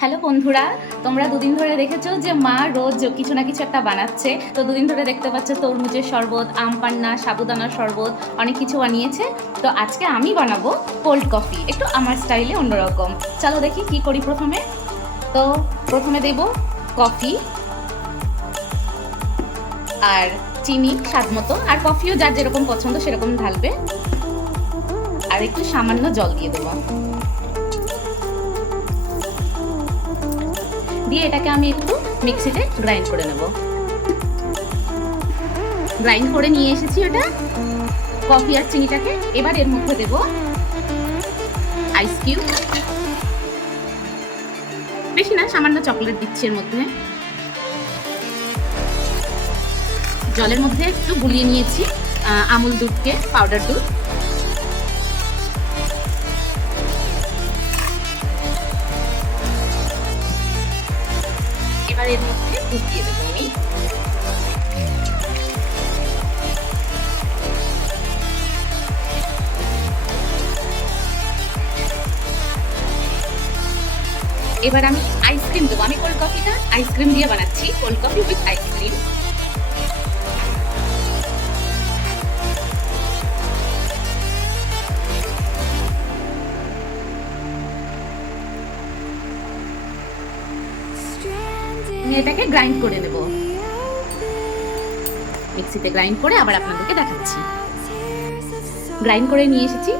Hello বন্ধুরা, তোমরা দুদিন ধরে দেখেছো যে মা রোজ কিছু না কিছু একটা বানাচ্ছে। তো দুদিন ধরে দেখতে পাচ্ছ তরমুজের শরবত, আম পান্না, সাবুদানার শরবত, অনেক কিছু বানিয়েছে। তো আজকে আমি বানাবো কোল্ড কফি, একটু আমার স্টাইলে অন্যরকম। চলো দেখি কি করি প্রথমে। তো প্রথমে দেব কফি আর চিনি স্বাদ মতো, আর কফিও যার যেরকম পছন্দ সেরকম ঢালবে, আর একটু সামান্য জল দিয়ে দেবো। দিয়ে এটাকে আমি একটু মিক্সিতে গ্রাইন্ড করে নেব। গ্রাইন্ড করে নিয়ে এসেছি এটা, কফি আর চিনিটাকে। এবার এর মধ্যে দেব আইস কিউব, বেশি না, সামান্য চকলেট দিচ্ছি এর মধ্যে। জলের মধ্যে একটু গুলিয়ে নিয়েছি আমুল দুধকে, পাউডার দুধ। এবার এর মধ্যে দুধ দিয়ে দেবো আমি। এবার আমি আইসক্রিম দেবো। আমি কোল্ড কফিটা আইসক্রিম দিয়ে বানাচ্ছি, কোল্ড কফি উইথ আইসক্রিম। এটাকে গ্রাইন্ড করে নেব, মিক্সিতে গ্রাইন্ড করে আবার আপনাদেরকে দেখাচ্ছি। গ্রাইন্ড করে নিয়ে এসেছি,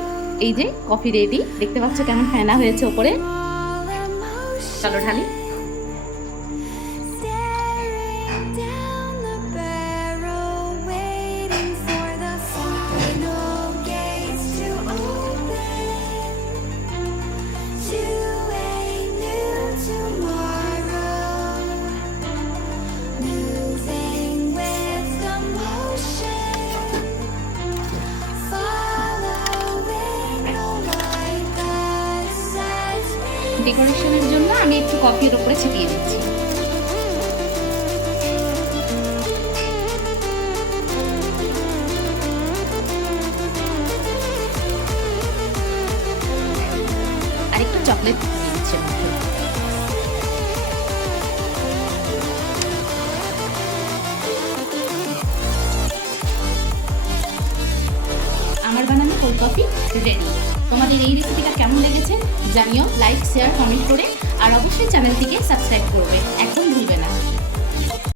এই যে কফি রেডি। দেখতে পাচ্ছ কেমন ফেনা হয়েছে ওপরে। চলো ঢালি। ডেকোরেশনের জন্য আমি একটু কফির উপরে ছিটিয়ে দিচ্ছি। আর একটু চকলেট দিয়ে দিচ্ছি মধ্যে। আমার বানানো কোল্ড কফি রেডি। তোমাদের এই রেসিপিটা কেমন লেগেছে জানিও, লাইক, শেয়ার, কমেন্ট করে। আর অবশ্যই চ্যানেলটিকে সাবস্ক্রাইব করবে, একদম ভুলবে না।